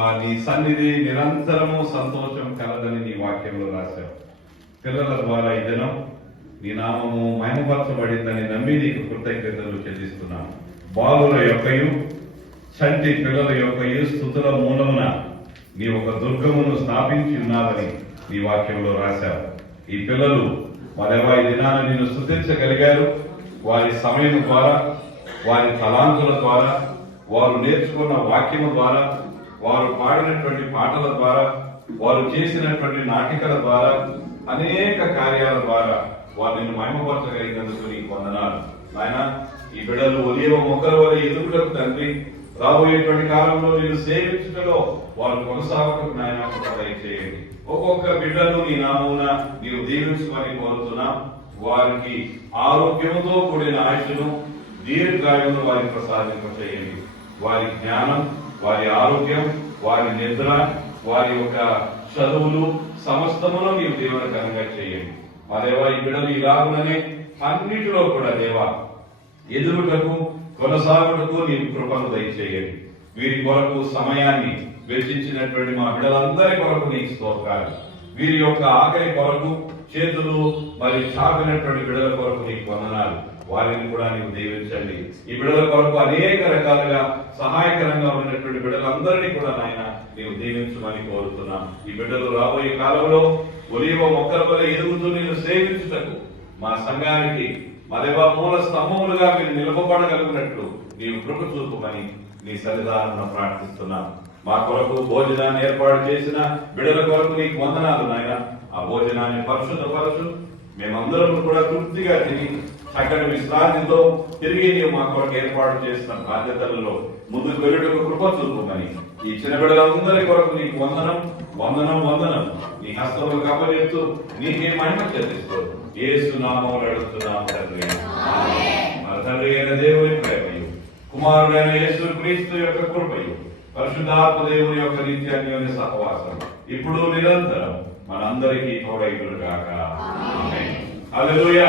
ప్రభువా, నీ సన్నిధి నిరంతరము సంతోషం కలదని నీ వాక్యంలో రాశావు. పిల్లల ద్వారా ఈ దినం నీ నామము మహిమపరచబడిందని నమ్మి నీకు కృతజ్ఞతలు చెల్లిస్తున్నాను. బాలుల యొక్కయు చంటి పిల్లల యొక్కయు స్తుతుల మూలమున నీ ఒక దుర్గమును స్థాపించి ఉన్నావని నీ వాక్యంలో రాశావు. ఈ పిల్లలు మరెవా ఈ దినాన నిన్ను స్తుతించగలిగారు. వారి సమయం ద్వారా, వారి తలాంతుల ద్వారా, వారు నేర్చుకున్న వాక్యము ద్వారా, వారు పాడినటువంటి పాటల ద్వారా, వారు చేసినటువంటి నాటికల ద్వారా, అనేక కార్యాల ద్వారా వారు నిన్ను మహిమపరచగలిగినందుకు నీకు వందనాలు. నాయన, ఈ బిడ్డలు ఒలీవ మొక్కల వల్ల ఎదుగుటకు తండ్రి, రాబోయేటువంటి కాలంలో నేను సేవించుటలో వారు కొనసాగటకు నాయన దయచేయండి. ఒక్కొక్క బిడ్డను నీ నామమున నీవు దీవించమని కోరుతున్నాం. వారికి ఆరోగ్యముతో కూడిన ఆయుష్ను, దీర్ఘాయువును వారికి ప్రసాదింపచేయండి. వారి జ్ఞానం, వారి ఆరోగ్యం, వారి నిద్ర, వారి యొక్క చదువులు సమస్తమును నీవు దీవెనకరంగా చేయండి. మా దేవా, ఈ బిడ్డలు ఇలాగుననే అన్నిటిలో కూడా దేవా ఎదుగుటకు, కొనసాగుటకు నీవు కృపను దయచేయండి. వీరి కొరకు సమయాన్ని వెచ్చించినటువంటి మా బిడ్డలందరి కొరకు నీకు స్తోత్రాలు. వీరి యొక్క ఆఖరి కొరకు చేతులు మరి చాపినటువంటి బిడ్డల కొరకు నీకు వందనాలు. వారిని కూడా నీవు దీవించండి. ఈ బిడ్డల కొరకు అనేక రకాలుగా సహాయకరంగా ఉన్నటువంటి బిడ్డలందరినీ కూడా నాయన నీవు దీవించమని కోరుతున్నాం. ఈ బిడ్డలు రాబోయే కాలంలో ఒలీవ మొక్కల వల్ల ఎదుగుతూ నేను సేవించుటకు మా సంఘానికి మరెవా మూల స్తంభములుగా మీరు నిలబడగలిగినట్లు నీవు కృప చూపమని నీ సన్నిధానం ప్రార్థిస్తున్నాం. మా కొరకు భోజనాన్ని ఏర్పాటు చేసిన బిడ్డల కొరకు నీకు వందనాలు నాయన. ఆ భోజనాన్ని పరిశుద్ధపరచు. మేమందరం కూడా తృప్తిగా తిని చక్కటి విశ్రాంతితో తిరిగి నీవు మా కొరకు ఏర్పాటు చేసిన బాధ్యతలలో ముందుకు వెళ్ళుటకు కృప చూపమని ఈ చిన్న బిడ్డలందరి కొరకు నీకు వందనం, వందనం, వందనం. నీ హస్తములు కప్పచెప్తూ నీకే మహిమ చెల్లిస్తూ యేసు నామములో అడుగుతున్నాం తండ్రి. మన తండ్రి అయిన దేవుని ప్రేమయు, కుమారుడైన యేసు క్రీస్తు యొక్క కృపయు, పరిశుద్ధాత్మ దేవుని యొక్క నిత్య అన్యోన్య సహవాసం ఇప్పుడు నిరంతరం మనందరికీ తోడైదురుగాక. ఆమేన్. హల్లెలూయా.